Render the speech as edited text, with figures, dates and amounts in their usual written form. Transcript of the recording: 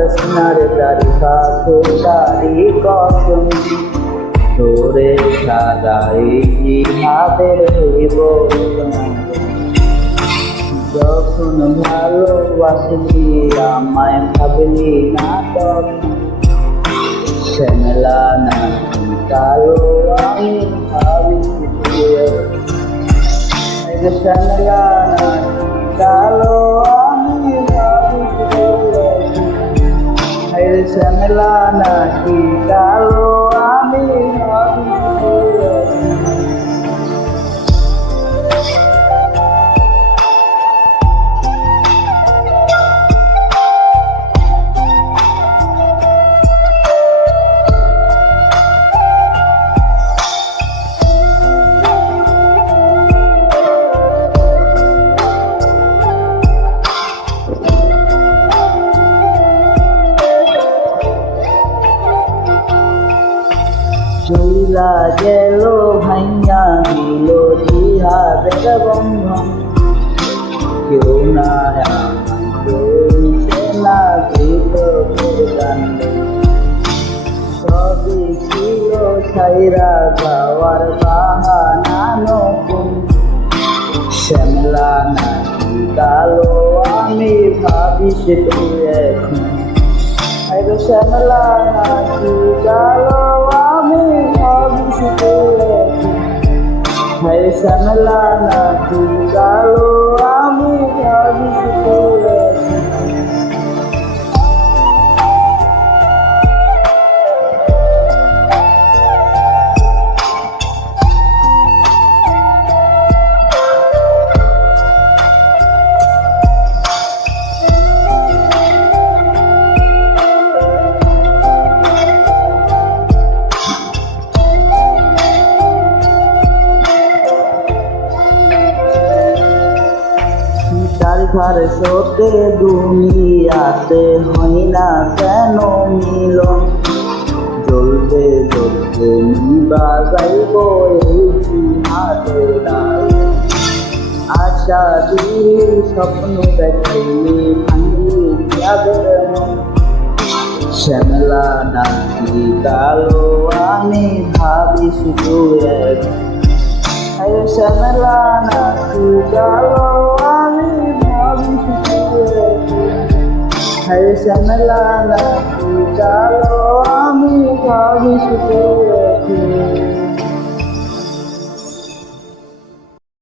যাস না রে তারিফা তারি কসম তোরে সারা এই জিহাদের হইব যখন ভালোবাসলি আমায় ভাবলি না তখন শ্যামলা না কালো আমি ভাবিছি শ্যামলা না কালো আমি ভাবিছি শ্যামলা না কি কালো আমি ভাবিছি চইলা গেল ভাইয়া দিল জিহাদের বন্ধন কেউ না চলছে না দিল সবই ছিল ছাইরা যাওয়ার বাহানা নতুন শ্যামলা না কালো আমি ভাবিস তুই এখন শ্যামলা না কালো আমি ভাবিস তুই শ্যামলা না কালো আমি ভাবিস তুই চারধার সতে দুনিয়াতে হয় না কেন মিলন জ্বলতে জ্বলতে নিবা যাইব এই জিহাদের আশা দিলি স্বপ্ন দেখাইলি ভাঙি যাদের মন শ্যামলা নাকি কালো আমি ভাবিস তুই শ্যামলা নাকি কালো আমি ভাবিস তুই শ্যামলা নাকি কালো আমি ভাবিস তুই